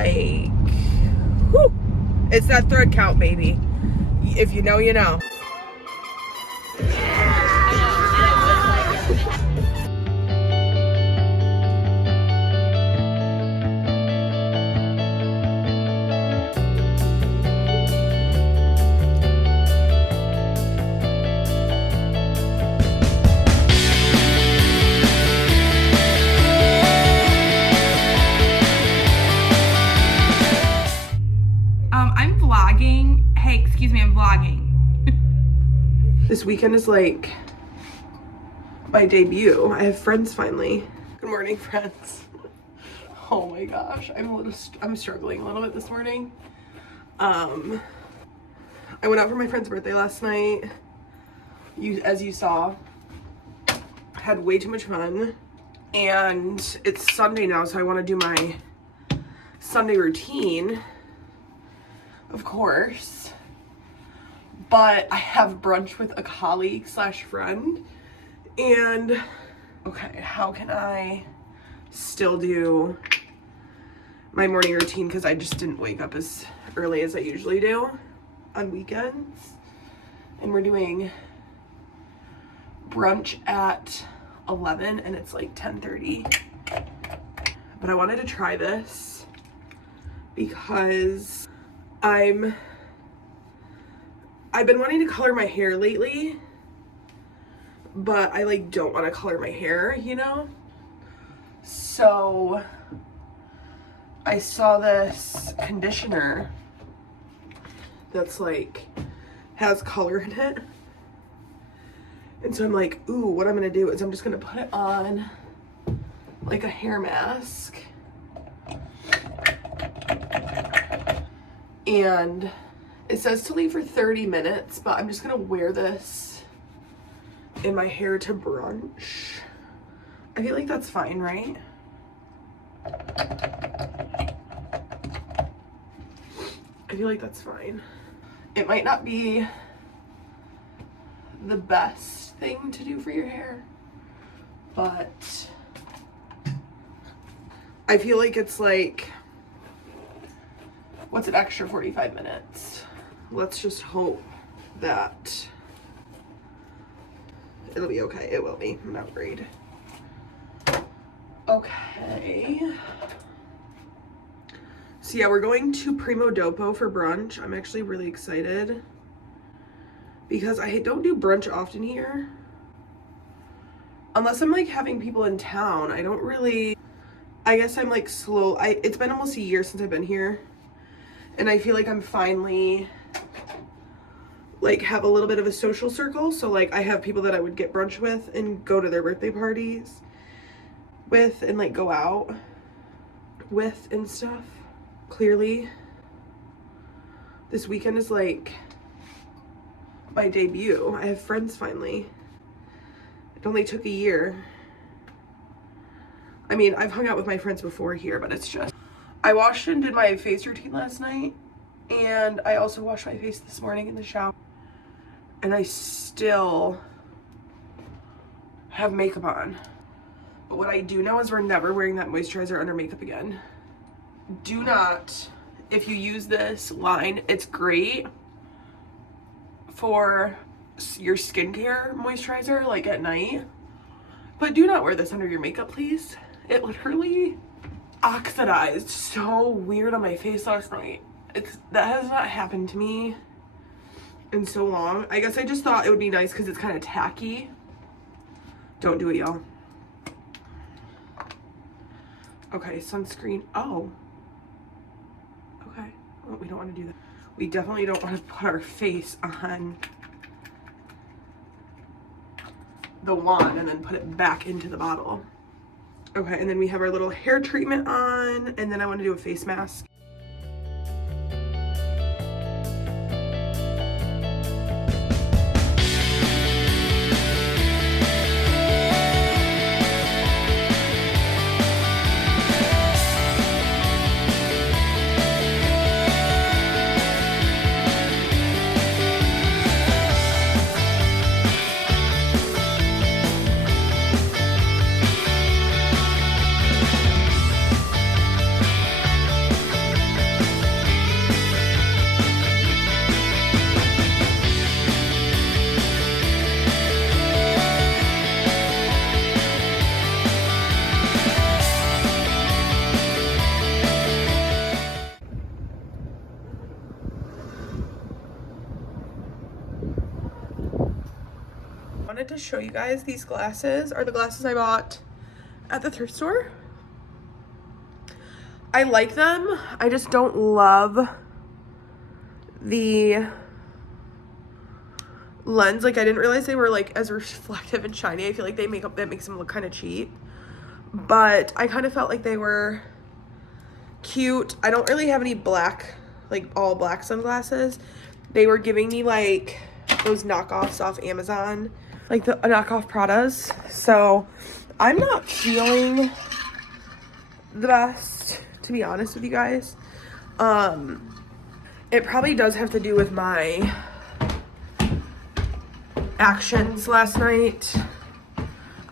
like, whew, it's that thread count, baby. If you know, you know. I'm vlogging. Hey, excuse me, I'm vlogging. This weekend is like my debut. I have friends finally. Good morning, friends. Oh my gosh, I'm struggling a little bit this morning. I went out for my friend's birthday last night. As you saw, had way too much fun. And it's Sunday now, so I want to do my Sunday routine, of course. But I have brunch with a colleague slash friend. And okay, how can I still do my morning routine? Because I just didn't wake up as early as I usually do on weekends. And we're doing brunch at 11 and it's like 10:30. But I wanted to try this because I've been wanting to color my hair lately, but I like don't want to color my hair, you know? So I saw this conditioner that's like has color in it. And so I'm like, ooh, what I'm gonna do is I'm just gonna put it on like a hair mask. And it says to leave for 30 minutes, but I'm just gonna wear this in my hair to brunch. I feel like that's fine, right? I feel like that's fine. It might not be the best thing to do for your hair, but I feel like it's like, what's an extra 45 minutes? Let's just hope that it'll be okay. It will be. I'm not worried. Okay. So yeah, we're going to Primo Dopo for brunch. I'm actually really excited because I don't do brunch often here. Unless I'm like having people in town. I don't really, I guess I'm like slow. It's been almost a year since I've been here. And I feel like I'm finally like have a little bit of a social circle. So like I have people that I would get brunch with and go to their birthday parties with and like go out with and stuff. Clearly this weekend is like my debut. I have friends finally. It only took a year. I mean, I've hung out with my friends before here, but it's just, I washed and did my face routine last night, and I also washed my face this morning in the shower, and I still have makeup on. But what I do know is we're never wearing that moisturizer under makeup again. Do not, if you use this line, it's great for your skincare moisturizer, like at night, but do not wear this under your makeup, please. It literally oxidized so weird on my face last night. That has not happened to me in so long. I guess I just thought it would be nice because it's kind of tacky. Don't do it, y'all. Okay, sunscreen. Oh. Okay. Well, we don't want to do that. We definitely don't want to put our face on the wand and then put it back into the bottle. Okay, and then we have our little hair treatment on, and then I want to do a face mask. wanted to show you guys these glasses are the glasses I bought at the thrift store. I like them. I just don't love the lens. Like, I didn't realize they were like as reflective and shiny. I feel like that makes them look kind of cheap, but I kind of felt like they were cute. I don't really have any black, like all black sunglasses. They were giving me like those knockoffs off Amazon, like the knockoff Pradas. So I'm not feeling the best, to be honest with you guys. It probably does have to do with my actions last night.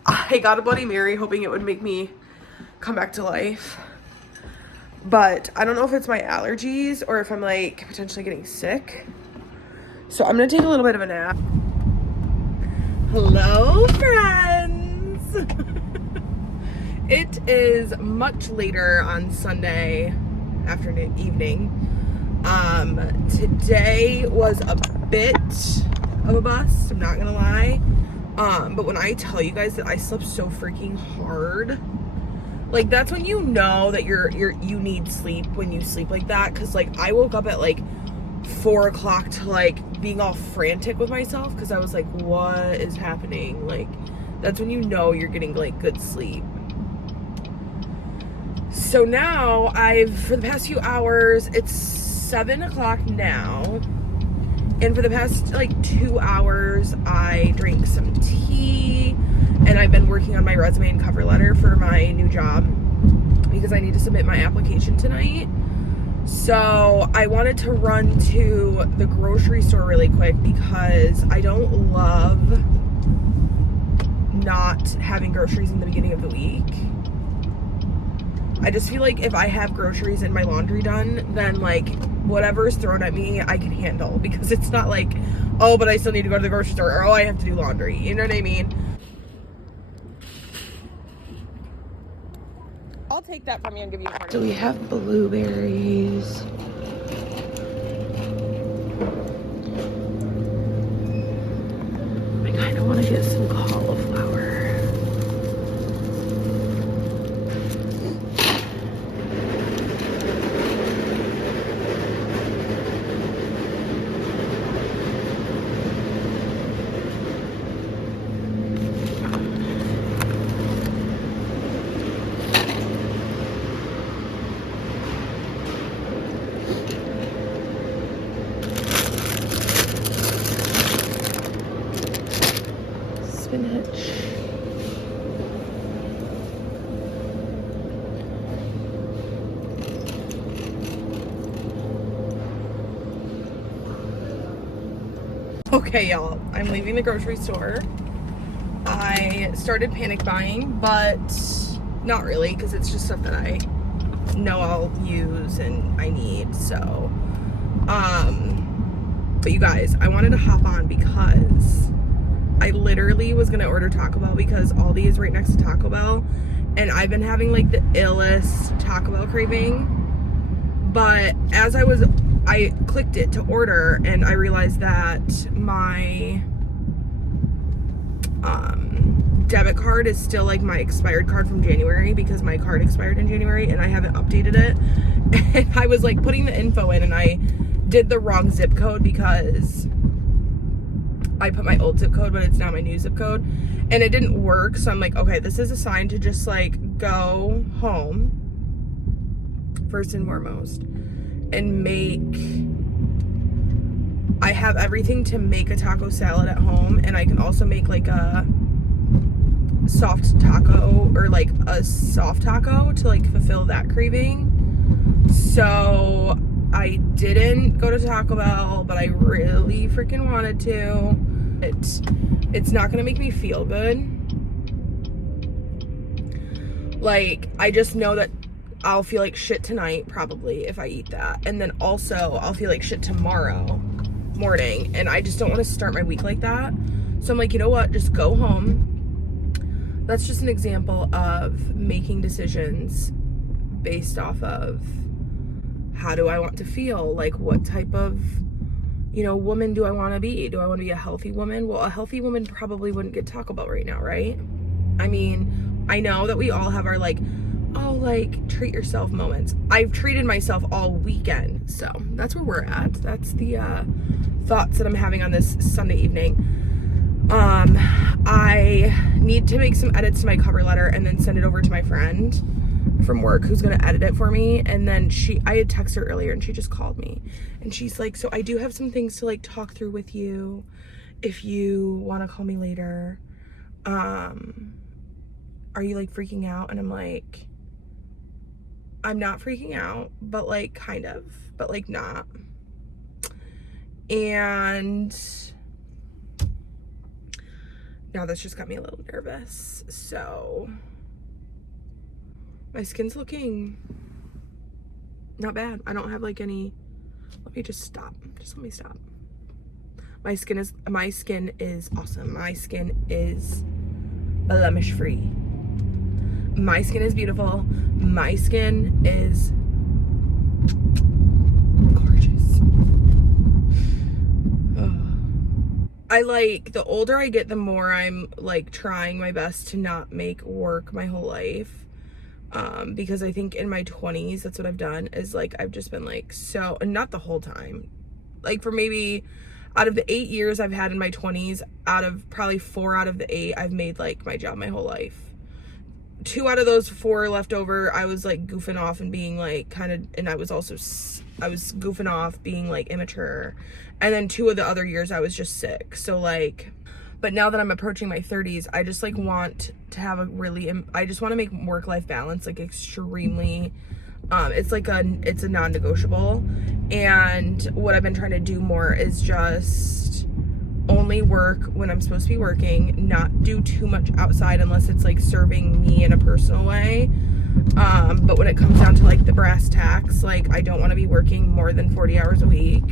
I got a Bloody Mary hoping it would make me come back to life, but I don't know if it's my allergies or if I'm like potentially getting sick. So I'm gonna take a little bit of a nap. Hello, friends. It is much later on Sunday afternoon, evening. Today was a bit of a bust, I'm not gonna lie. But when I tell you guys that I slept so freaking hard, like that's when you know that you need sleep, when you sleep like that. Cause like I woke up at like 4 o'clock to like being all frantic with myself because I was like, what is happening? Like that's when you know you're getting like good sleep. So now for the past few hours, it's 7 o'clock now, and for the past like 2 hours I drank some tea, and I've been working on my resume and cover letter for my new job because I need to submit my application tonight. So I wanted to run to the grocery store really quick because I don't love not having groceries in the beginning of the week. I just feel like if I have groceries and my laundry done, then like whatever's thrown at me, I can handle, because it's not like, oh, but I still need to go to the grocery store, or oh, I have to do laundry. You know what I mean? I'll take that from you and give you a part. So we have blueberries. I kind of want to get some cauliflower. Spinach. Okay, y'all, I'm leaving the grocery store. I started panic buying, but not really, because it's just stuff that I know I'll use and I need. So but you guys, I wanted to hop on because I literally was gonna order Taco Bell because Aldi is right next to Taco Bell, and I've been having like the illest Taco Bell craving. But as I clicked it to order, and I realized that my debit card is still like my expired card from January, because my card expired in January and I haven't updated it. And I was like putting the info in, and I did the wrong zip code because I put my old zip code, but it's now my new zip code, and it didn't work. So I'm like, okay, this is a sign to just like go home first and foremost and I have everything to make a taco salad at home, and I can also make like a soft taco, or like a soft taco to like fulfill that craving. So I didn't go to Taco Bell, but I really freaking wanted to. It's not gonna make me feel good. Like, I just know that I'll feel like shit tonight probably if I eat that, and then also I'll feel like shit tomorrow morning, and I just don't want to start my week like that. So I'm like, you know what, just go home. That's just an example of making decisions based off of how do I want to feel, like what type of you know, woman do I want to be? Do I want to be a healthy woman? Well, a healthy woman probably wouldn't get Taco Bell right now, right? I mean, I know that we all have our like, oh, like treat yourself moments. I've treated myself all weekend. So that's where we're at. That's the thoughts that I'm having on this Sunday evening. I need to make some edits to my cover letter and then send it over to my friend from work who's gonna edit it for me. And then I had texted her earlier and she just called me and she's like, so I do have some things to like talk through with you if you want to call me later. Are you like freaking out? And I'm like, I'm not freaking out, but like kind of, but like not. And now this just got me a little nervous. So my skin's looking not bad. I don't have like any, let me just stop. Just let me stop. My skin is awesome. My skin is blemish free. My skin is beautiful. My skin is gorgeous. I like, the older I get, the more I'm like trying my best to not make work my whole life. Because I think in my 20s, that's what I've done, is like, I've just been like, so, and not the whole time. Like for maybe out of the 8 years I've had in my 20s, out of probably 4 out of the 8, I've made like my job my whole life. 2 out of those 4 left over, I was like goofing off and being like kind of, and I was goofing off being like immature. And then 2 of the other years I was just sick. So like, but now that I'm approaching my 30s, I just like want to have a really, I just want to make work-life balance like extremely, it's a non-negotiable. And what I've been trying to do more is just only work when I'm supposed to be working, not do too much outside unless it's like serving me in a personal way. But when it comes down to like the brass tacks, like I don't want to be working more than 40 hours a week.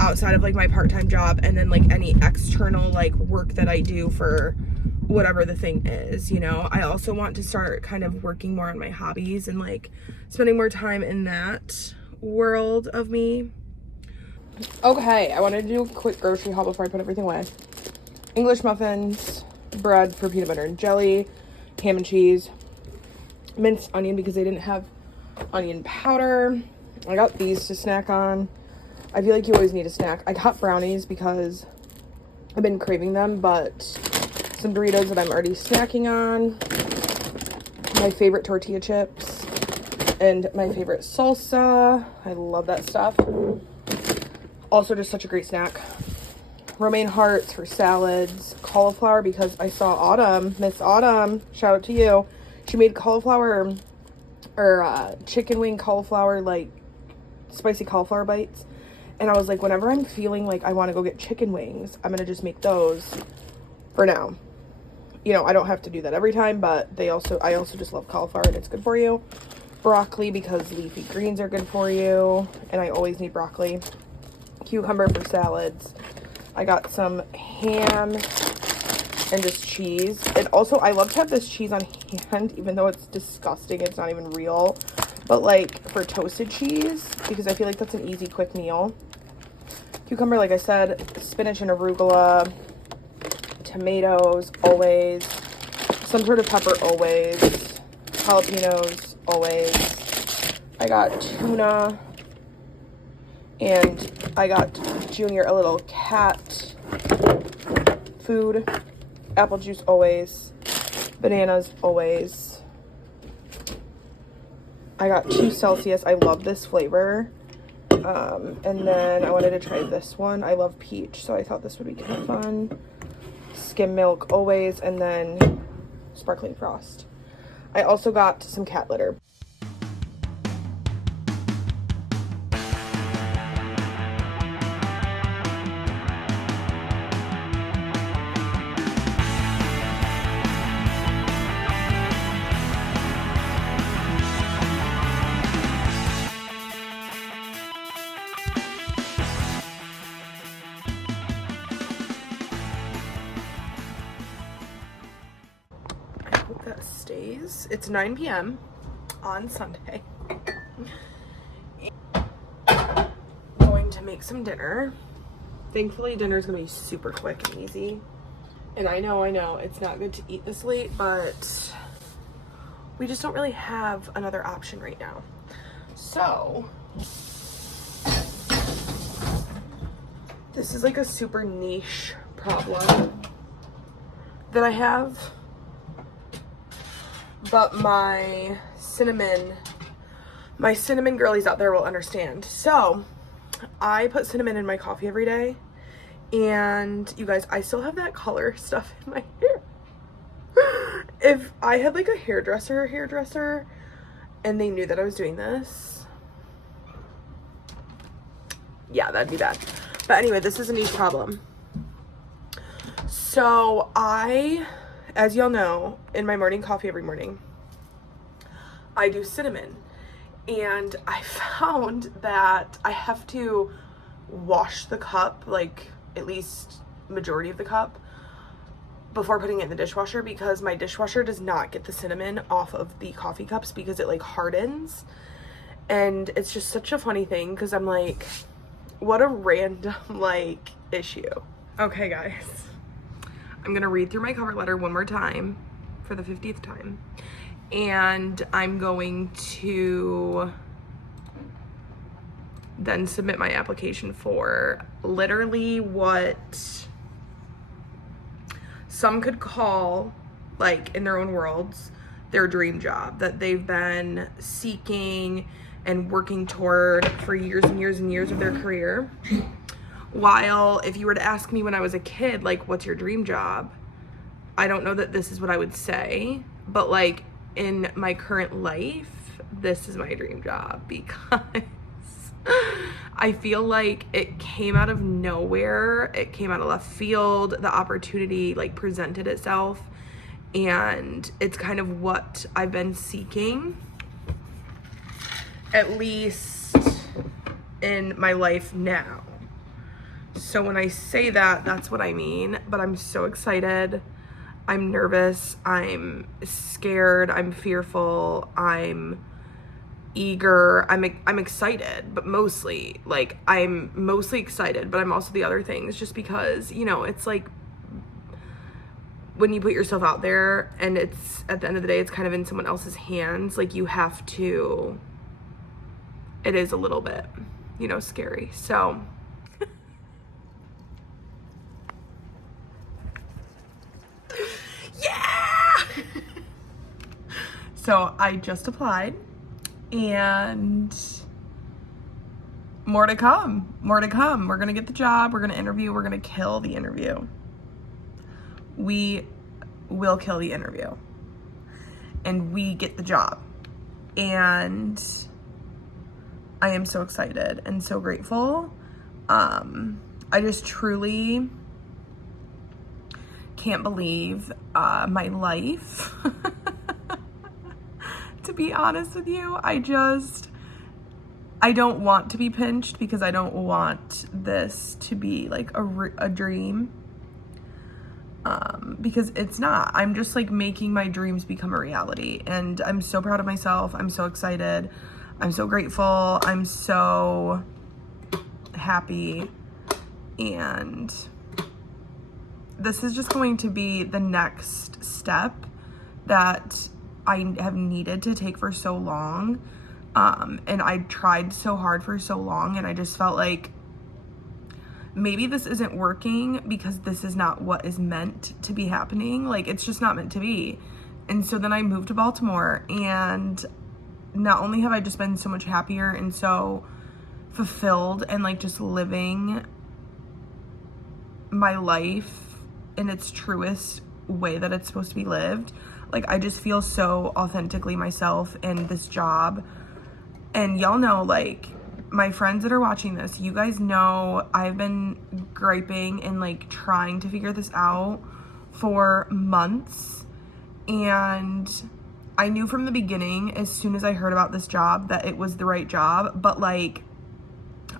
Outside of like my part-time job, and then like any external like work that I do for whatever the thing is, you know. I also want to start kind of working more on my hobbies and like spending more time in that world of me. Okay, I wanted to do a quick grocery haul before I put everything away. English muffins, bread for peanut butter and jelly, ham and cheese, minced onion because they didn't have onion powder. I got these to snack on. I feel like you always need a snack. I got brownies because I've been craving them, but some Doritos that I'm already snacking on. My favorite tortilla chips and my favorite salsa. I love that stuff. Also just such a great snack. Romaine hearts for salads. Cauliflower because I saw Autumn, Miss Autumn, shout out to you. She made cauliflower or chicken wing cauliflower, like spicy cauliflower bites. And I was like, whenever I'm feeling like I want to go get chicken wings, I'm going to just make those for now. You know, I don't have to do that every time, but I also just love cauliflower and it's good for you. Broccoli because leafy greens are good for you. And I always need broccoli. Cucumber for salads. I got some ham and just cheese. And also, I love to have this cheese on hand, even though it's disgusting. It's not even real. But like for toasted cheese, because I feel like that's an easy, quick meal. Cucumber, like I said, spinach and arugula, tomatoes, always, some sort of pepper, always, jalapenos, always. I got tuna, and I got Junior a little cat food, apple juice, always, bananas, always. I got 2 Celsius. I love this flavor. And then I wanted to try this one. I love peach, so I thought this would be kind of fun. Skim milk, always, and then sparkling frost. I also got some cat litter. That stays. It's 9 p.m. on Sunday. to make some dinner. Thankfully, dinner's gonna be super quick and easy. And I know, it's not good to eat this late, but we just don't really have another option right now. So, this is like a super niche problem that I have, but my cinnamon girlies out there will understand. So, I put cinnamon in my coffee every day. And you guys, I still have that color stuff in my hair. If I had like a hairdresser, and they knew that I was doing this, yeah, that'd be bad. But anyway, this is a niche problem. So as y'all know, in my morning coffee every morning, I do cinnamon. And I found that I have to wash the cup, like at least majority of the cup, before putting it in the dishwasher, because my dishwasher does not get the cinnamon off of the coffee cups because it like hardens. And it's just such a funny thing, because I'm like, what a random like issue. Okay guys, I'm gonna read through my cover letter one more time for the 50th time, and I'm going to then submit my application for literally what some could call, like in their own worlds, their dream job that they've been seeking and working toward for years and years and years of their career. While if you were to ask me when I was a kid, like, what's your dream job? I don't know that this is what I would say, but like in my current life, this is my dream job, because I feel like it came out of nowhere. It came out of left field. The opportunity like presented itself, and it's kind of what I've been seeking, at least in my life now. So when I say that, that's what I mean. But I'm so excited. I'm nervous. I'm scared. I'm fearful. I'm eager. I'm excited, but mostly like I'm mostly excited, but I'm also the other things, just because, you know, it's like when you put yourself out there and it's at the end of the day, it's kind of in someone else's hands. Like you have to, it is a little bit, you know, scary. So yeah. So I just applied. And more to come. We're gonna get the job, we're gonna interview, we're gonna kill the interview. We will kill the interview. And we get the job. And I am so excited and so grateful. I just truly can't believe my life. To be honest with you, I don't want to be pinched, because I don't want this to be like a dream, because it's not. I'm just like making my dreams become a reality, and I'm so proud of myself. I'm so excited. I'm so grateful. I'm so happy, and this is just going to be the next step that I have needed to take for so long, and I tried so hard for so long, and I just felt like maybe this isn't working because this is not what is meant to be happening. Like, it's just not meant to be. And so then I moved to Baltimore, and not only have I just been so much happier and so fulfilled and like just living my life in its truest way that it's supposed to be lived. Like, I just feel so authentically myself in this job. And y'all know, like, my friends that are watching this, you guys know I've been griping and like trying to figure this out for months. And I knew from the beginning, as soon as I heard about this job, that it was the right job. But like,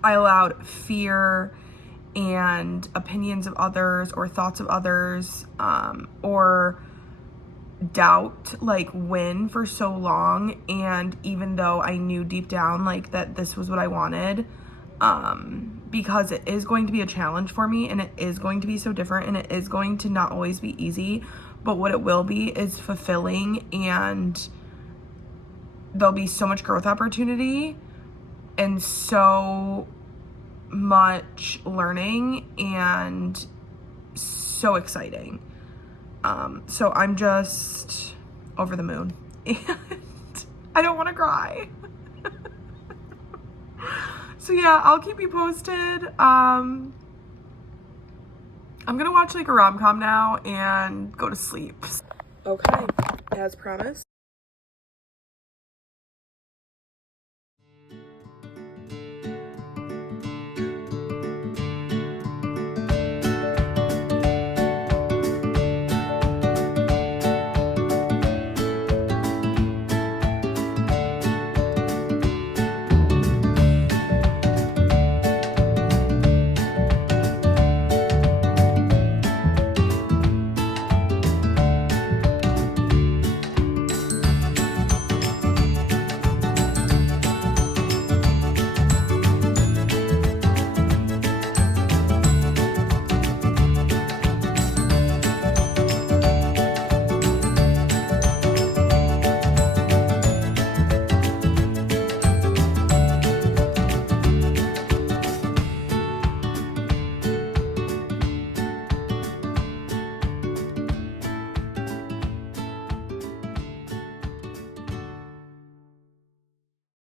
I allowed fear and opinions of others or thoughts of others, or doubt like win for so long. And even though I knew deep down like that this was what I wanted, because it is going to be a challenge for me, and it is going to be so different, and it is going to not always be easy, but what it will be is fulfilling, and there'll be so much growth opportunity and so much learning and so exciting. So I'm just over the moon, and I don't want to cry. So yeah, I'll keep you posted. I'm gonna watch like a rom-com now and go to sleep. Okay, as promised.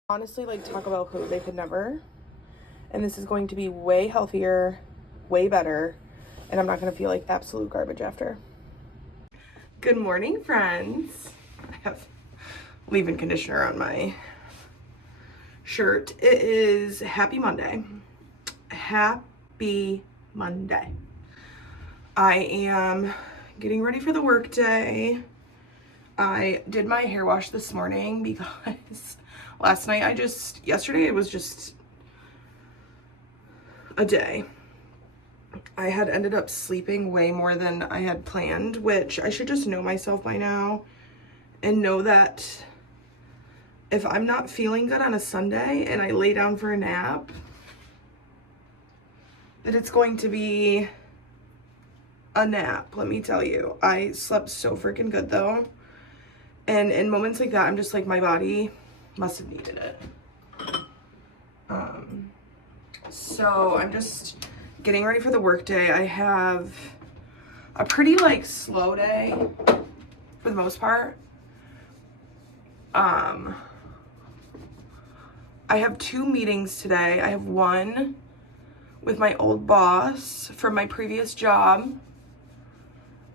Honestly, like Taco Bell food, they could never. And this is going to be way healthier, way better, and I'm not going to feel like absolute garbage after. Good morning, friends. I have leave-in conditioner on my shirt. It is Happy Monday. Happy Monday. I am getting ready for the work day. I did my hair wash this morning because last night yesterday it was just a day. I had ended up sleeping way more than I had planned, which I should just know myself by now and know that if I'm not feeling good on a Sunday and I lay down for a nap, that it's going to be a nap, let me tell you. I slept so freaking good though. And in moments like that, I'm just like, my body must have needed it. So I'm just getting ready for the work day. I have a pretty like slow day for the most part. I have 2 meetings today. I have one with my old boss from my previous job.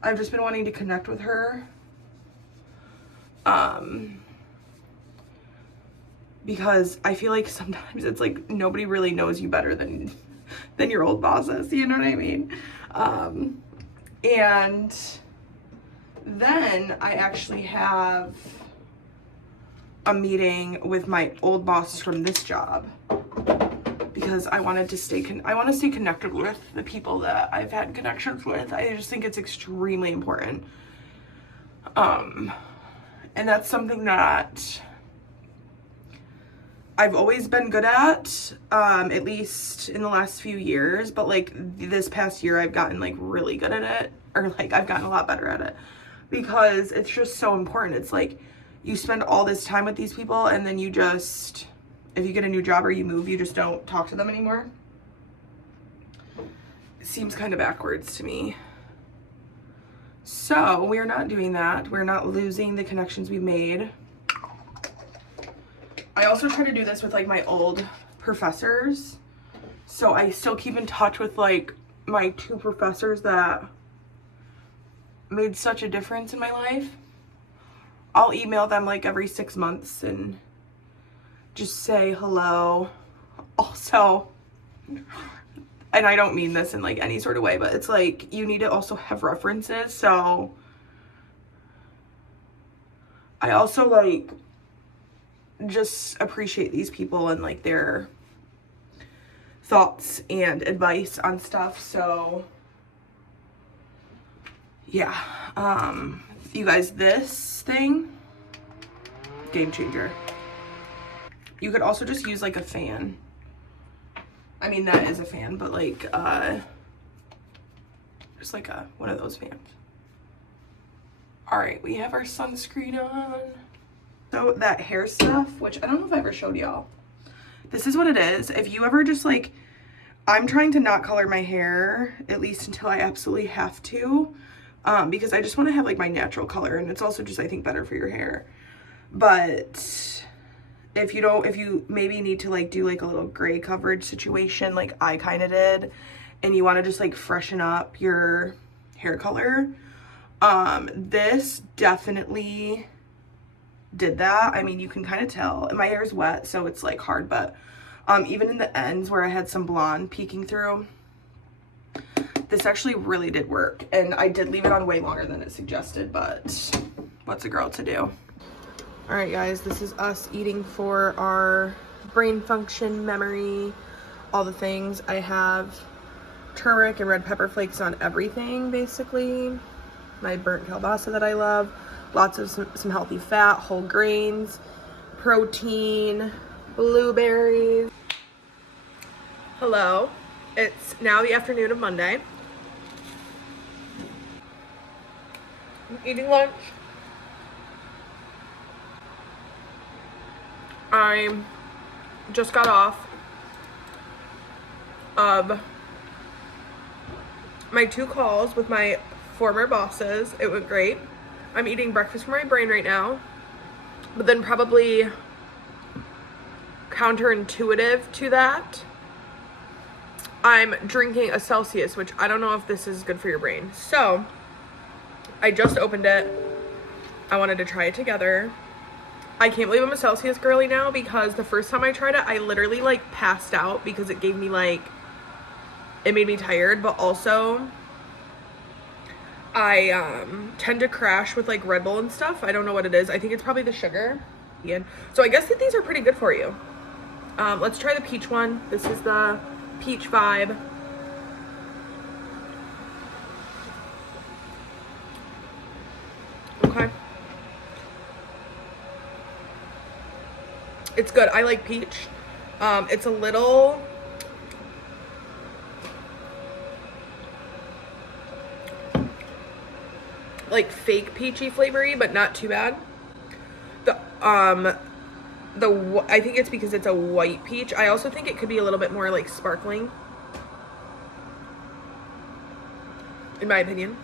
I've just been wanting to connect with her. Because I feel like sometimes it's like nobody really knows you better than your old bosses, you know what I mean? And then I actually have a meeting with my old boss from this job because I wanted to stay connected with the people that I've had connections with. I just think it's extremely important. And that's something that I've always been good at least in the last few years, but like this past year I've gotten like really good at it, or like I've gotten a lot better at it because it's just so important. It's like you spend all this time with these people and then you just, if you get a new job or you move, you just don't talk to them anymore. It seems kind of backwards to me. So we're not doing that. We're not losing the connections we made. I also try to do this with like my old professors. So I still keep in touch with like my 2 professors that made such a difference in my life. I'll email them like every 6 months and just say hello. Also, and I don't mean this in like any sort of way, but it's like you need to also have references. So I also like just appreciate these people and like their thoughts and advice on stuff. So yeah, you guys, this thing, game changer. You could also just use like a fan I mean, that is a fan, but like, just like one of those fans. All right, we have our sunscreen on. So that hair stuff, which I don't know if I ever showed y'all. This is what it is. If you ever just like, I'm trying to not color my hair, at least until I absolutely have to, because I just want to have like my natural color, and it's also just, I think, better for your hair. But if you maybe need to like do like a little gray coverage situation like I kind of did, and you want to just like freshen up your hair color, this definitely did that. I mean, you can kind of tell, and my hair is wet, so it's like hard, but even in the ends where I had some blonde peeking through, this actually really did work. And I did leave it on way longer than it suggested, but what's a girl to do? All right, guys, this is us eating for our brain function, memory, all the things. I have turmeric and red pepper flakes on everything, basically. My burnt kielbasa that I love. Lots of some healthy fat, whole grains, protein, blueberries. Hello, it's now the afternoon of Monday. I'm eating lunch. I just got off of my 2 calls with my former bosses. It went great. I'm eating breakfast for my brain right now, but then probably counterintuitive to that, I'm drinking a Celsius, which I don't know if this is good for your brain. So I just opened it. I wanted to try it together. I can't believe I'm a Celsius girly now, because the first time I tried it, I literally like passed out because it gave me like, it made me tired, but also I tend to crash with like Red Bull and stuff. I don't know what it is. I think it's probably the sugar. So I guess that these are pretty good for you. Let's try the peach one. This is the peach vibe. Okay. It's good. I like peach. It's a little like fake peachy flavory, but not too bad. I think it's because it's a white peach. I also think it could be a little bit more like sparkling, in my opinion.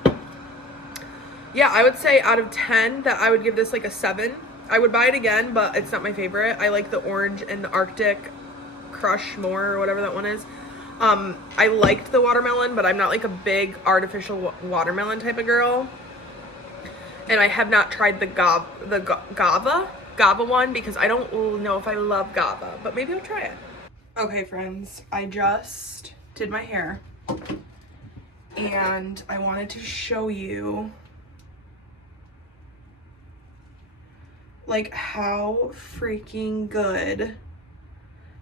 Yeah, I would say out of 10 that I would give this like a 7. I would buy it again, but it's not my favorite. I like the orange and the Arctic Crush more, or whatever that one is. I liked the watermelon, but I'm not like a big artificial watermelon type of girl. And I have not tried the Gava one, because I don't know if I love Gava, but maybe I'll try it. Okay, friends, I just did my hair, and I wanted to show you like how freaking good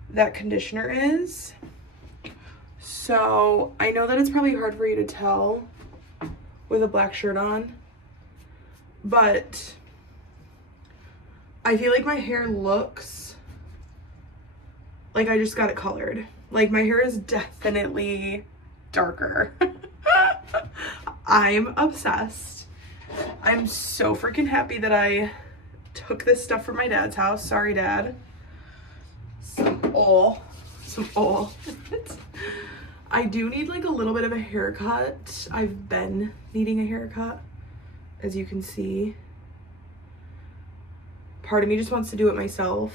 that conditioner is. So I know that it's probably hard for you to tell with a black shirt on, but I feel like my hair looks like I just got it colored. Like, my hair is definitely darker. I'm obsessed. I'm so freaking happy that I took this stuff from my dad's house. Sorry, Dad. Some oil. I do need like a little bit of a haircut. I've been needing a haircut, as you can see. Part of me just wants to do it myself,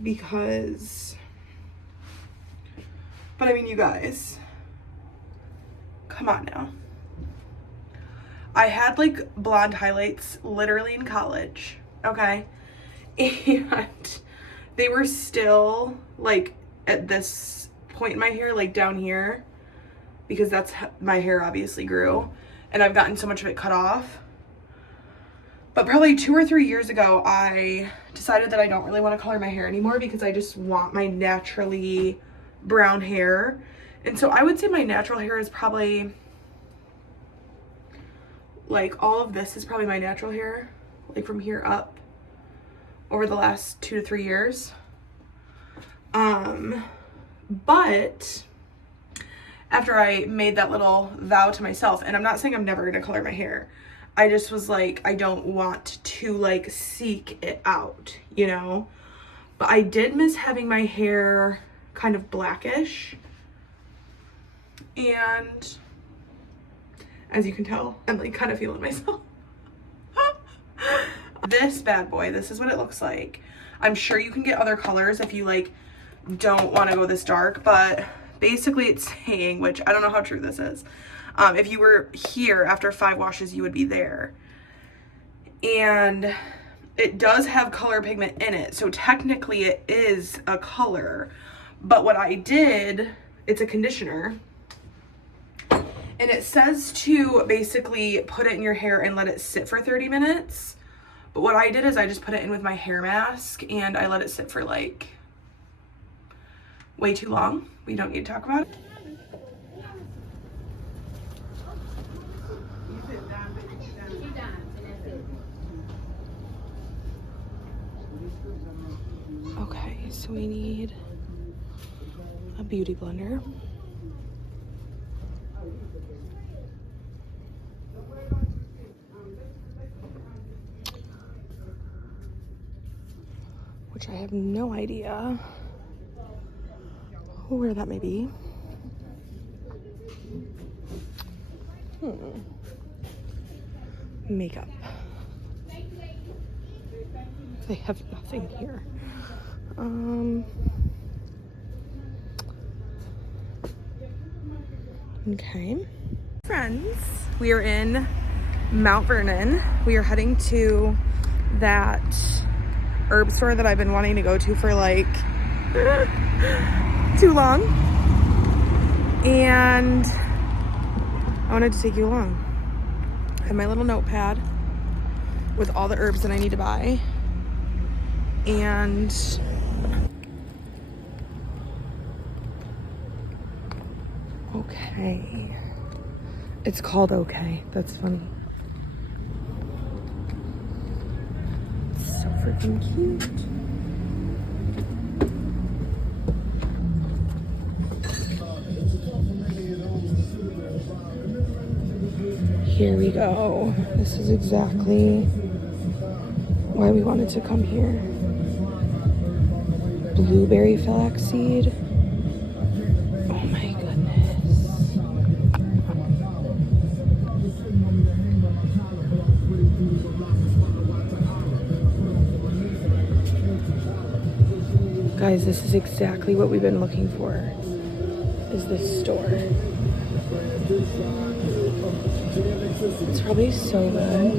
because, but I mean, you guys, come on now. I had like blonde highlights literally in college, okay? And they were still like at this point in my hair, like down here, because that's how my hair obviously grew, and I've gotten so much of it cut off. But probably 2 or 3 years ago, I decided that I don't really want to color my hair anymore, because I just want my naturally brown hair. And so I would say my natural hair is probably, like, all of this is probably my natural hair, like from here up, over the last 2 to 3 years. But after I made that little vow to myself, and I'm not saying I'm never gonna color my hair, I just was like, I don't want to like seek it out, you know? But I did miss having my hair kind of blackish. And as you can tell, I'm like kind of feeling myself. This bad boy, this is what it looks like. I'm sure you can get other colors if you like don't want to go this dark, but basically it's saying, which I don't know how true this is, if you were here after 5 washes, you would be there. And it does have color pigment in it, so technically it is a color. But what I did, it's a conditioner, and it says to basically put it in your hair and let it sit for 30 minutes. But what I did is I just put it in with my hair mask and I let it sit for like way too long. We don't need to talk about it. Okay, so we need a beauty blender. Which I have no idea where that may be. Makeup. They have nothing here. Okay. Friends, we are in Mount Vernon. We are heading to that herb store that I've been wanting to go to for like too long. And I wanted to take you along. I have my little notepad with all the herbs that I need to buy. And okay. It's called Okay. That's funny. It's so freaking cute. Here we go. This is exactly why we wanted to come here. Blueberry flaxseed. Oh my goodness. Guys, this is exactly what we've been looking for, is this store. It's probably so good.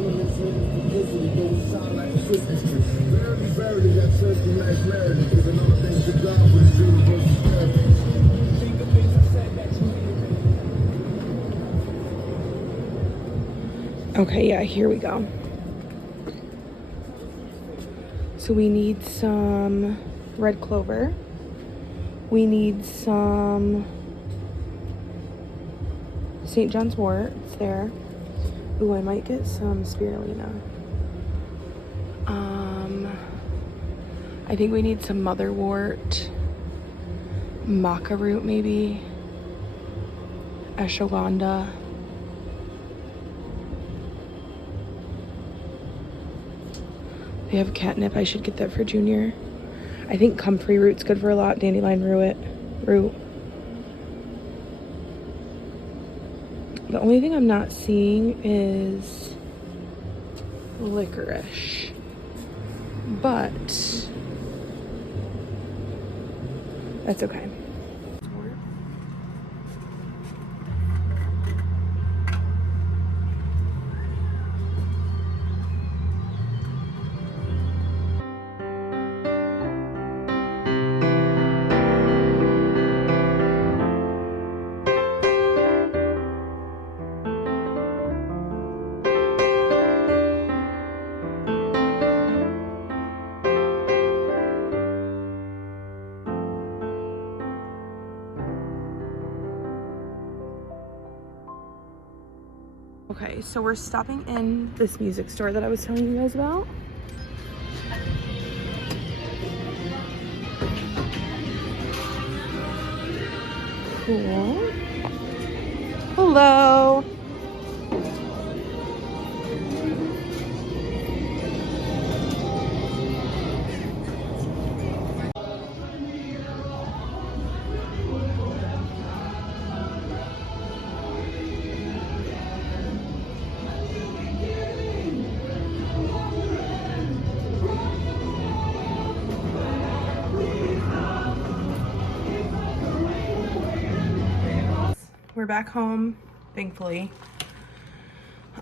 Okay, yeah, here we go. So we need some red clover. We need some St. John's wort. It's there. Ooh, I might get some spirulina. I think we need some motherwort, maca root maybe, ashwagandha. They have catnip. I should get that for Junior. I think comfrey root's good for a lot. Dandelion root. The only thing I'm not seeing is licorice. But that's okay. Okay, so we're stopping in this music store that I was telling you guys about. Cool. Hello. We're back home, thankfully.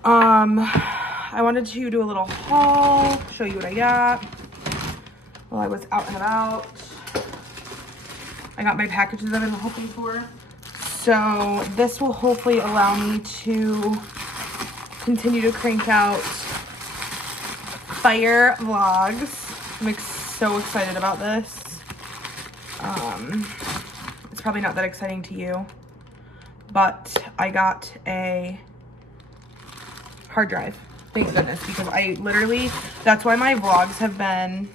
I wanted to do a little haul, show you what I got while I was out and about. I got my packages that I've been hoping for. So this will hopefully allow me to continue to crank out fire vlogs. I'm so excited about this. It's probably not that exciting to you, but I got a hard drive. Thank goodness, because I literally, that's why my vlogs have been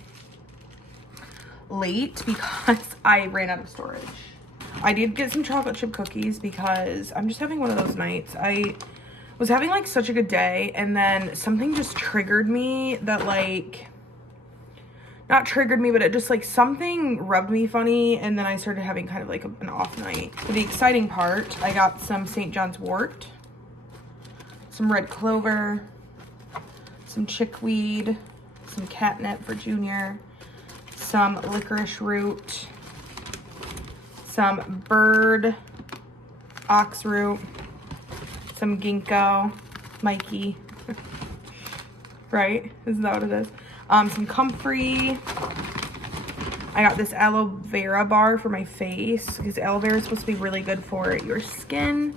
late, because I ran out of storage. I did get some chocolate chip cookies because I'm just having one of those nights. I was having like such a good day, and then something just triggered me that like, not triggered me, but it just like something rubbed me funny, and then I started having kind of like an off night. For the exciting part, I got some St. John's wort, some red clover, some chickweed, some catnip for Junior, some licorice root, some bird ox root, some ginkgo, Mikey, right? Isn't that what it is? Some comfrey. I got this aloe vera bar for my face because aloe vera is supposed to be really good for your skin.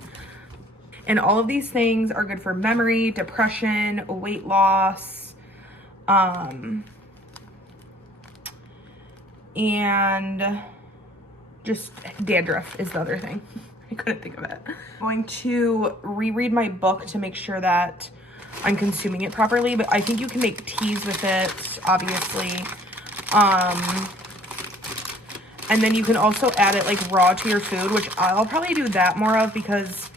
And all of these things are good for memory, depression, weight loss, and just dandruff is the other thing. I couldn't think of it. I'm going to reread my book to make sure that I'm consuming it properly, but I think you can make teas with it, obviously. And then you can also add it like raw to your food, which I'll probably do that more of because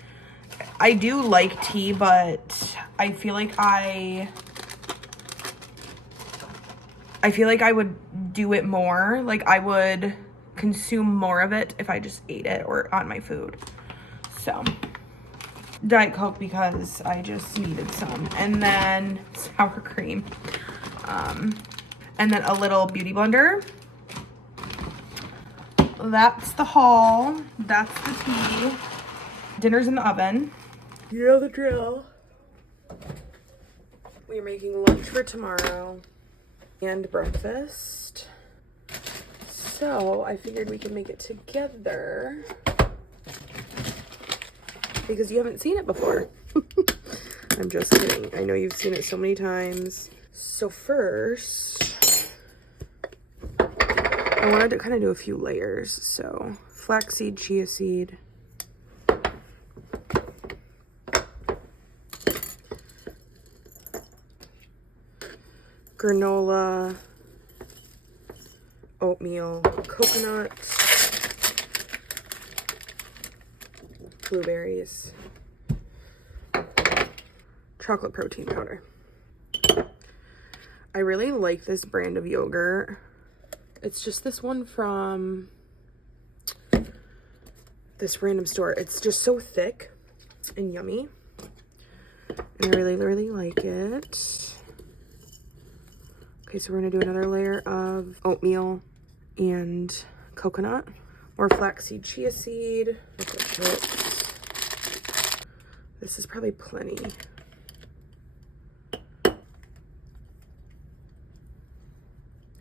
I do like tea, but I feel like I would do it more. Like I would consume more of it if I just ate it or on my food. So Diet Coke because I just needed some, and then sour cream, and then a little beauty blender. That's the haul. That's the tea. Dinner's in the oven. You know the drill. We're making lunch for tomorrow and breakfast. So I figured we could make it together because you haven't seen it before. I'm just kidding. I know you've seen it so many times. So first, I wanted to kind of do a few layers. So flaxseed, chia seed, granola, oatmeal, coconut, blueberries, chocolate protein powder. I really like this brand of yogurt. It's just this one from this random store. It's just so thick and yummy, and I really, really like it. Okay, so we're gonna do another layer of oatmeal and coconut, more flaxseed, chia seed. This is probably plenty.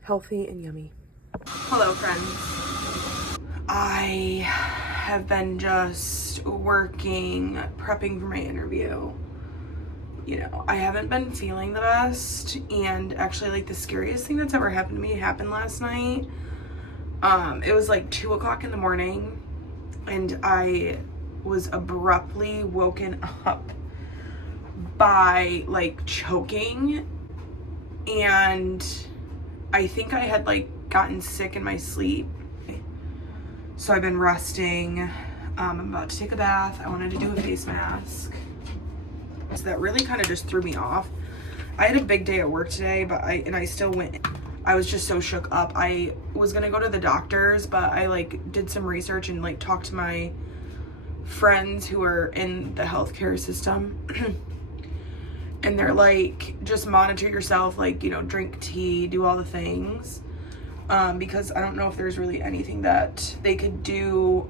Healthy and yummy. Hello, friends. I have been just working, prepping for my interview. You know, I haven't been feeling the best, and actually like the scariest thing that's ever happened to me happened last night. It was like 2 o'clock in the morning, and I was abruptly woken up by like choking, and I think I had like gotten sick in my sleep. So I've been resting. I'm about to take a bath. I wanted to do a face mask. So that really kind of just threw me off. I had a big day at work today, but I still went. I was just so shook up. I was gonna go to the doctor's, but I like did some research and like talked to my friends who are in the healthcare system. And they're like, just monitor yourself, like, you know, drink tea, do all the things. Because I don't know if there's really anything that they could do,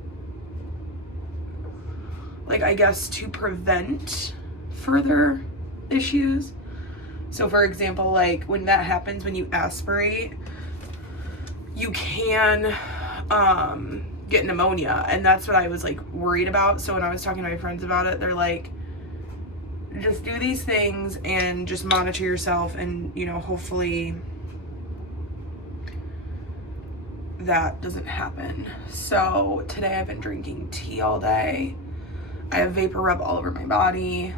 like, I guess, to prevent further issues. So for example, like when that happens, when you aspirate, you can get pneumonia, and that's what I was like worried about. So when I was talking to my friends about it, they're like, just do these things and just monitor yourself, and you know, hopefully that doesn't happen. So today I've been drinking tea all day. I have vapor rub all over my body.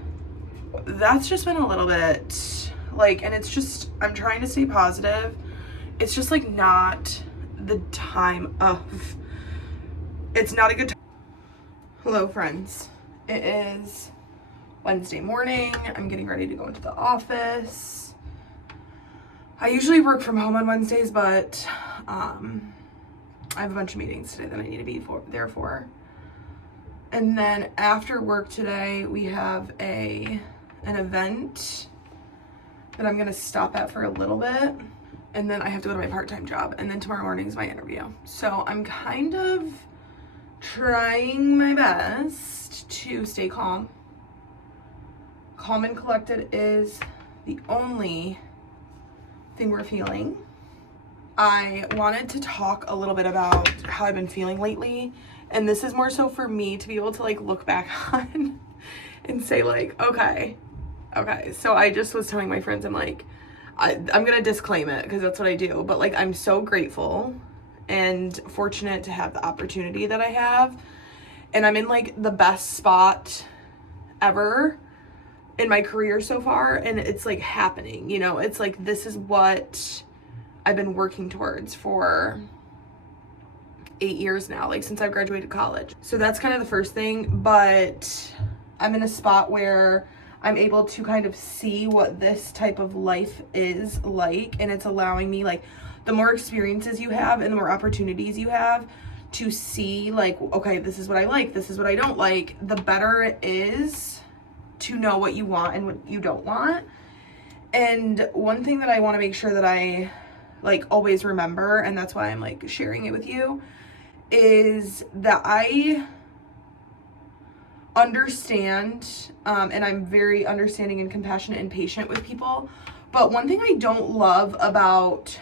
That's just been a little bit like, and it's just, I'm trying to stay positive. It's just like not the time of, it's not a good time. Hello friends, it is Wednesday morning. I'm getting ready to go into the office. I usually work from home on Wednesdays, but I have a bunch of meetings today that I need to be there for. And then after work today, we have an event that I'm gonna stop at for a little bit. And then I have to go to my part-time job. And then tomorrow morning is my interview. So I'm kind of trying my best to stay calm. Calm and collected is the only thing we're feeling. I wanted to talk a little bit about how I've been feeling lately. And this is more so for me to be able to like look back on and say like, okay. So I just was telling my friends, I'm like, I'm gonna disclaim it because that's what I do. But like, I'm so grateful and fortunate to have the opportunity that I have. And I'm in like the best spot ever in my career so far. And it's like happening, you know, it's like, this is what I've been working towards for 8 years now, like since I graduated college. So that's kind of the first thing, but I'm in a spot where I'm able to kind of see what this type of life is like, and it's allowing me, like, the more experiences you have and the more opportunities you have to see like, okay, this is what I like, this is what I don't like, the better it is to know what you want and what you don't want. And one thing that I want to make sure that I like always remember, and that's why I'm like sharing it with you, is that I understand, and I'm very understanding and compassionate and patient with people. But one thing I don't love about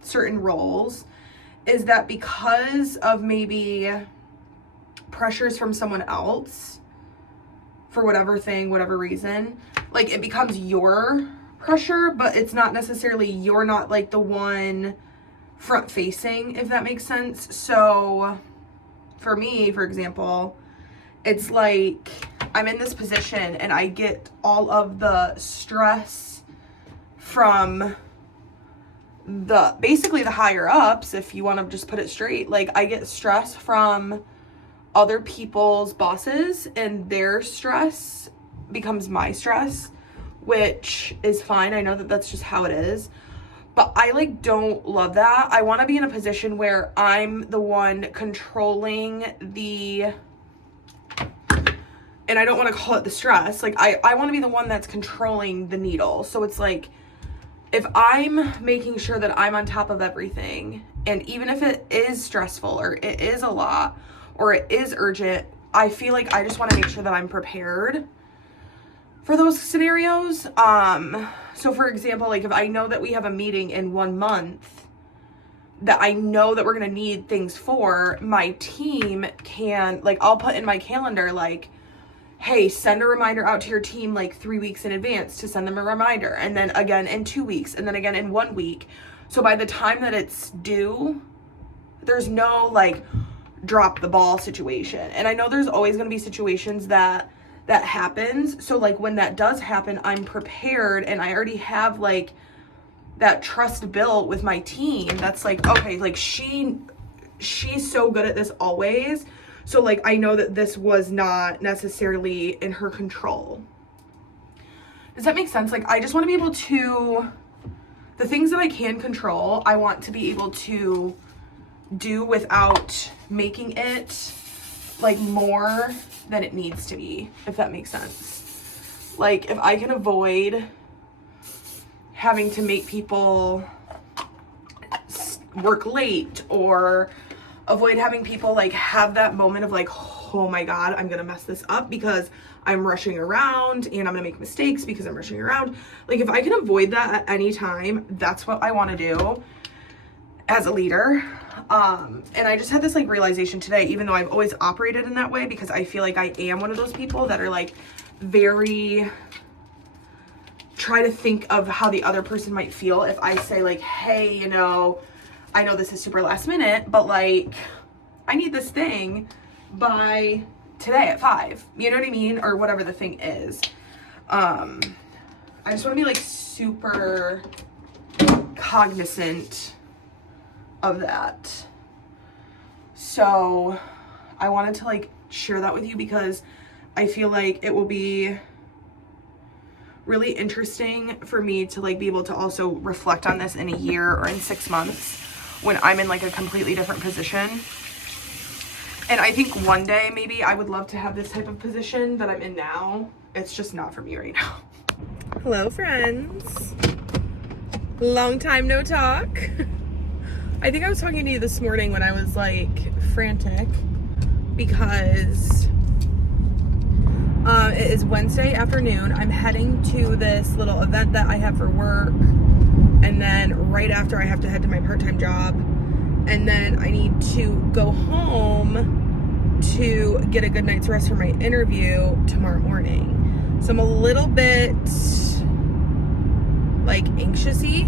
certain roles is that because of maybe pressures from someone else for whatever thing, whatever reason, like it becomes your pressure, but it's not necessarily, you're not like the one front facing, if that makes sense. So for me, for example, it's like I'm in this position and I get all of the stress from the basically the higher ups, if you want to just put it straight. Like I get stress from other people's bosses, and their stress becomes my stress, which is fine. I know that that's just how it is. But I like don't love that. I want to be in a position where I'm the one controlling the, and I don't want to call it the stress. Like I want to be the one that's controlling the needle. So it's like, if I'm making sure that I'm on top of everything, and even if it is stressful or it is a lot or it is urgent, I feel like I just want to make sure that I'm prepared for those scenarios. So for example, like if I know that we have a meeting in 1 month that I know that we're going to need things for, my team can, like, I'll put in my calendar, like, hey, send a reminder out to your team like 3 weeks in advance to send them a reminder. And then again in 2 weeks, and then again in 1 week. So by the time that it's due, there's no like drop the ball situation. And I know there's always going to be situations that happens. So like when that does happen, I'm prepared, and I already have like that trust built with my team. That's like, okay, like she's so good at this always. So like, I know that this was not necessarily in her control. Does that make sense? Like, I just want to be able to, the things that I can control, I want to be able to do without making it like more than it needs to be, if that makes sense. Like, if I can avoid having to make people work late, or avoid having people like have that moment of like, oh my God, I'm gonna mess this up because I'm rushing around and I'm gonna make mistakes because I'm rushing around. Like, if I can avoid that at any time, that's what I want to do as a leader. And I just had this like realization today, even though I've always operated in that way, because I feel like I am one of those people that are like very try to think of how the other person might feel if I say like, hey, you know, I know this is super last minute, but like, I need this thing by today at 5, you know what I mean? Or whatever the thing is. I just want to be like super cognizant of that. So I wanted to like share that with you, because I feel like it will be really interesting for me to like be able to also reflect on this in a year or in 6 months when I'm in like a completely different position. And I think one day maybe I would love to have this type of position that I'm in now. It's just not for me right now. Hello, friends. Long time no talk. I think I was talking to you this morning when I was like frantic, because it is Wednesday afternoon. I'm heading to this little event that I have for work, and then right after I have to head to my part-time job, and then I need to go home to get a good night's rest for my interview tomorrow morning. So I'm a little bit like anxious-y-ish.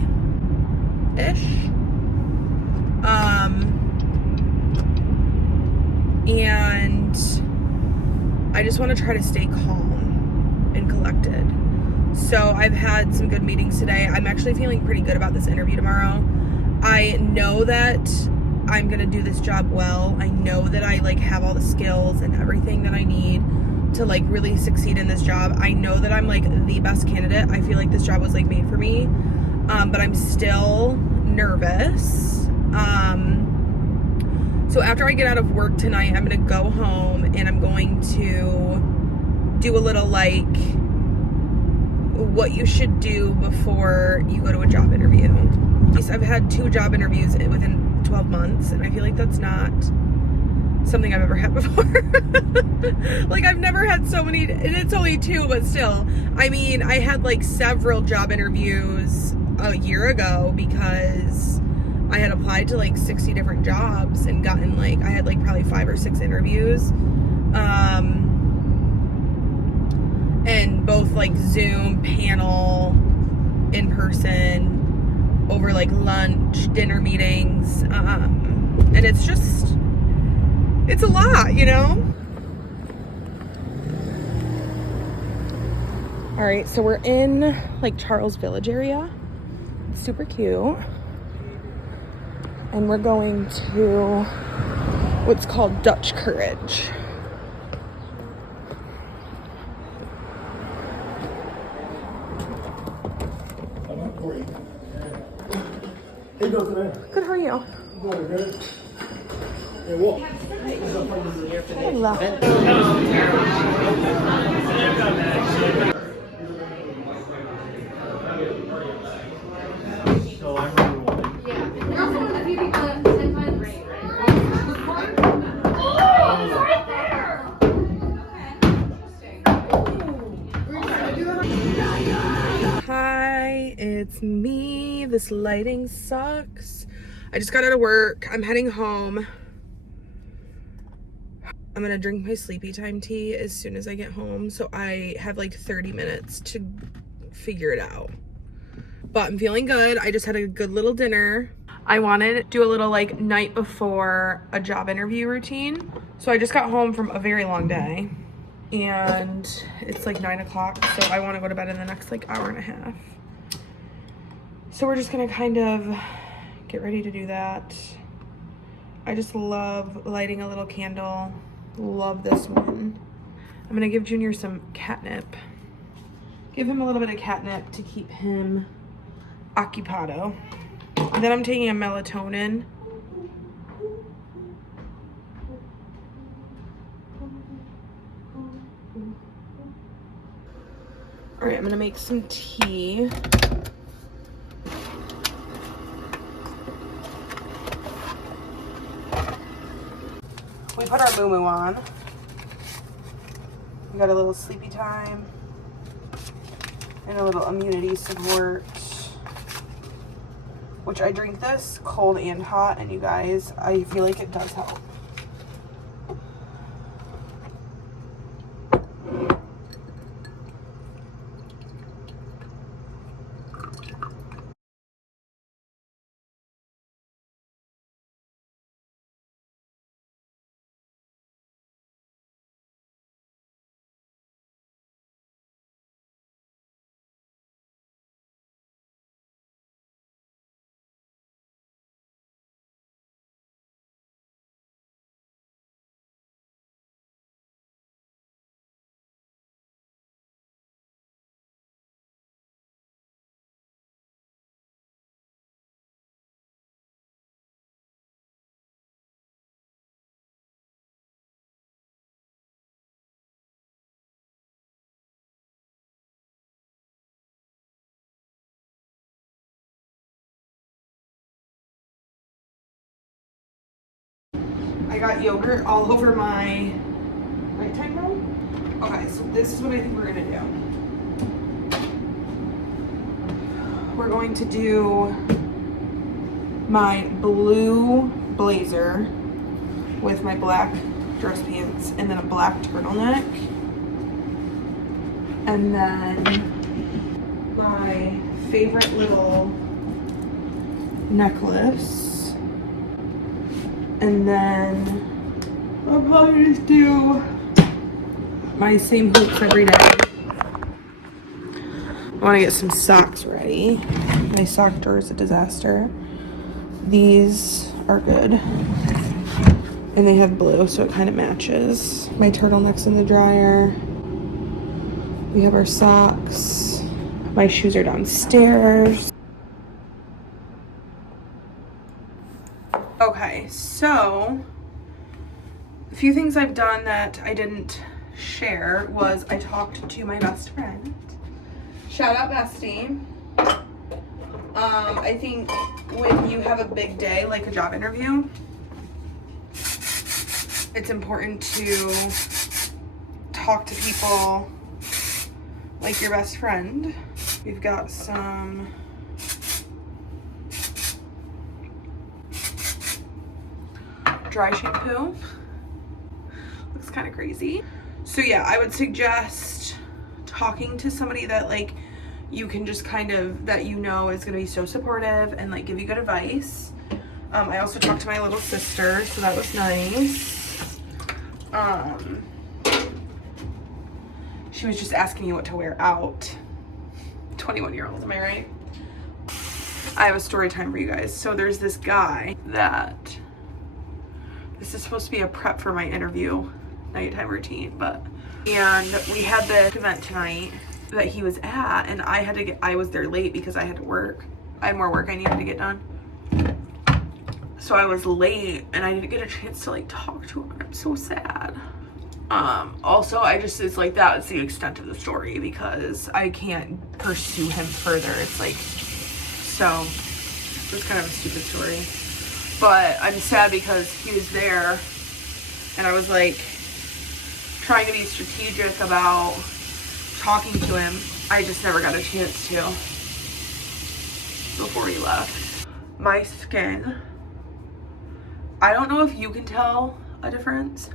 And I just want to try to stay calm and collected. So I've had some good meetings today. I'm actually feeling pretty good about this interview tomorrow. I know that I'm going to do this job well. I know that I like have all the skills and everything that I need to like really succeed in this job. I know that I'm like the best candidate. I feel like this job was like made for me. But I'm still nervous. So after I get out of work tonight, I'm going to go home and I'm going to do a little like what you should do before you go to a job interview. I've had 2 job interviews within 12 months, and I feel like that's not something I've ever had before. Like, I've never had so many, and it's only 2, but still. I mean, I had like several job interviews a year ago because I had applied to like 60 different jobs and gotten like, I had like probably 5 or 6 interviews. And both like Zoom, panel, in person, over like lunch, dinner meetings. And it's just, it's a lot, you know? All right, so we're in like Charles Village area. It's super cute. And we're going to what's called Dutch Courage. How you doing today? Good, how are you? Doing good. Yeah, what? Hello. Hi, it's me. This lighting sucks. I just got out of work. I'm heading home. I'm gonna drink my sleepy time tea as soon as I get home, so I have like 30 minutes to figure it out. But I'm feeling good. I just had a good little dinner. I wanted to do a little like night before a job interview routine. So I just got home from a very long day, and it's like 9 o'clock, so I want to go to bed in the next like hour and a half. So we're just gonna kind of get ready to do that. I just love lighting a little candle, Love this one. I'm gonna give Junior some catnip. Give him a little bit of catnip to keep him occupado. And then I'm taking a melatonin. All right, I'm gonna make some tea. We put our moo on. We got a little sleepy time and a little immunity support, which I drink this cold and hot, and you guys, I feel like it does help. I got yogurt all over my nighttime room. Okay, so this is what I think we're gonna do. We're going to do my blue blazer with my black dress pants and then a black turtleneck. And then my favorite little necklace. And then I'll probably just do my same hoops every day. I want to get some socks ready. My sock drawer is a disaster. These are good. And they have blue, so it kind of matches. My turtleneck's in the dryer. We have our socks. My shoes are downstairs. Okay, so a few things I've done that I didn't share was I talked to my best friend. Shout out bestie. I think when you have a big day, like a job interview, it's important to talk to people like your best friend. We've got some dry shampoo. Looks kind of crazy. So yeah, I would suggest talking to somebody that like you can just kind of, that you know is gonna be so supportive and like give you good advice. I also talked to my little sister, so that was nice. She was just asking me what to wear out. 21-year-old, am I right? I have a story time for you guys. So there's this guy that, this is supposed to be a prep for my interview nighttime routine, and we had this event tonight that he was at, and I was there late because I had to work. I had more work I needed to get done. So I was late and I didn't get a chance to like talk to him. I'm so sad. Also, it's like, that's the extent of the story because I can't pursue him further. It's like, so it's kind of a stupid story, but I'm sad because he was there and I was like trying to be strategic about talking to him. I just never got a chance to before he left. My skin, I don't know if you can tell a difference.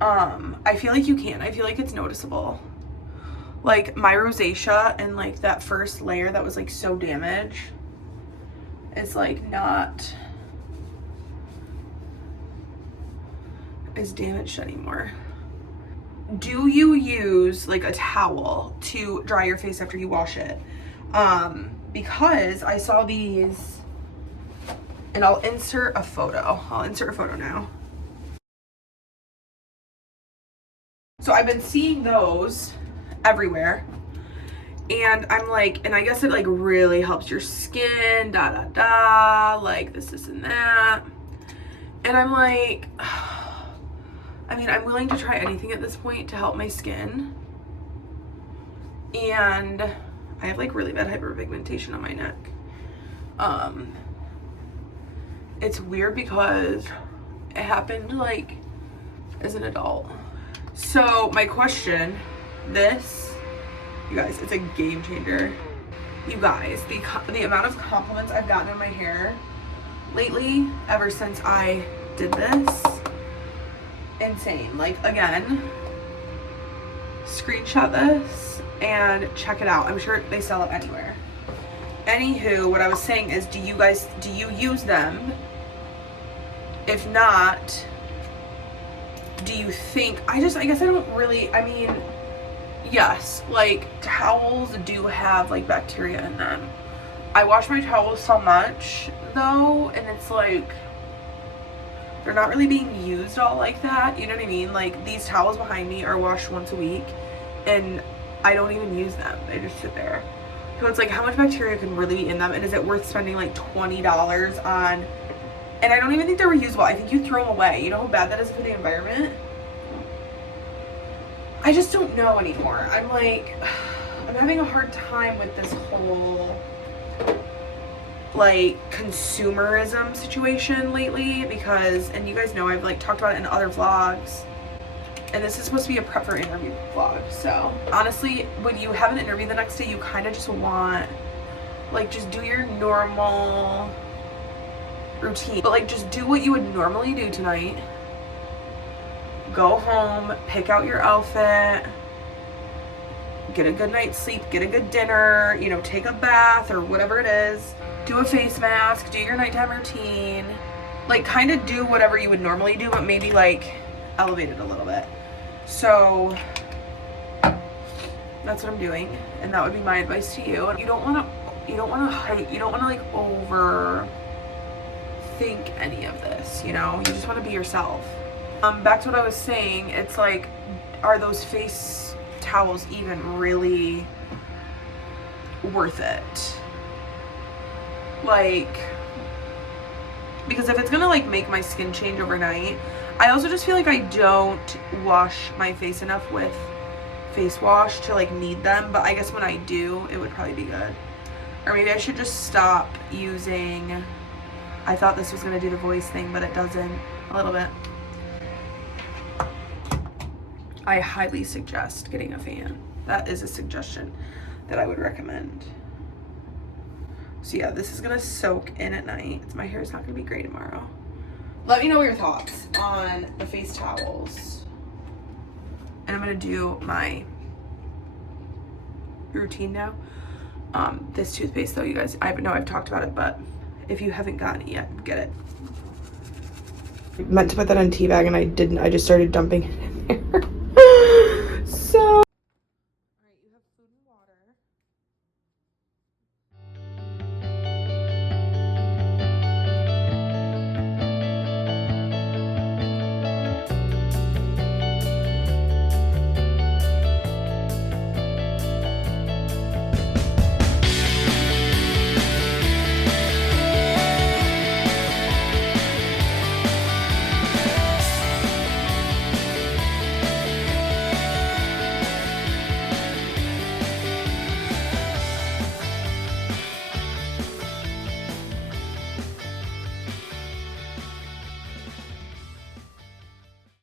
I feel like you can. I feel like it's noticeable. Like my rosacea and like that first layer that was like so damaged is like not as damaged anymore. Do you use like a towel to dry your face after you wash it? Because I saw these, and I'll insert a photo now. So I've been seeing those everywhere. And I'm like, and I guess it like really helps your skin, like this and that. And I'm like, I mean, I'm willing to try anything at this point to help my skin. And I have like really bad hyperpigmentation on my neck. It's weird because it happened like as an adult. So my question, you guys, it's a game changer. You guys, the amount of compliments I've gotten on my hair lately, ever since I did this, insane. Like, again, screenshot this and check it out. I'm sure they sell it anywhere. Anywho, what I was saying is, do you use them? If not, do you think, I guess I don't really, I mean, yes, like towels do have like bacteria in them. I wash my towels so much though, and it's like they're not really being used all like that, you know what I mean? Like these towels behind me are washed once a week and I don't even use them. They just sit there. So it's like, how much bacteria can really be in them, and is it worth spending like $20 on? And I don't even think they're reusable. I think you throw them away. You know how bad that is for the environment? I just don't know anymore. I'm like, I'm having a hard time with this whole like consumerism situation lately because, and you guys know I've like talked about it in other vlogs, and this is supposed to be a prep for interview vlog. So honestly, when you have an interview the next day, you kind of just want, like, just do your normal routine, but like just do what you would normally do tonight. Go home, pick out your outfit, get a good night's sleep, get a good dinner, you know, take a bath or whatever it is, do a face mask, do your nighttime routine, like kind of do whatever you would normally do, but maybe like elevate it a little bit. So that's what I'm doing, and that would be my advice to you. You don't want to like overthink any of this, you know? You just want to be yourself. Back to what I was saying, it's like, are those face towels even really worth it? Like, because if it's gonna like make my skin change overnight, I also just feel like I don't wash my face enough with face wash to like need them, but I guess when I do, it would probably be good. Or maybe I should just stop using, I thought this was gonna do the voice thing, but it doesn't, a little bit. I highly suggest getting a fan. That is a suggestion that I would recommend. So yeah, this is gonna soak in at night. My hair is not gonna be gray tomorrow. Let me know your thoughts on the face towels. And I'm gonna do my routine now. This toothpaste though, you guys, I know I've talked about it, but if you haven't gotten it yet, get it. I meant to put that on tea bag and I didn't. I just started dumping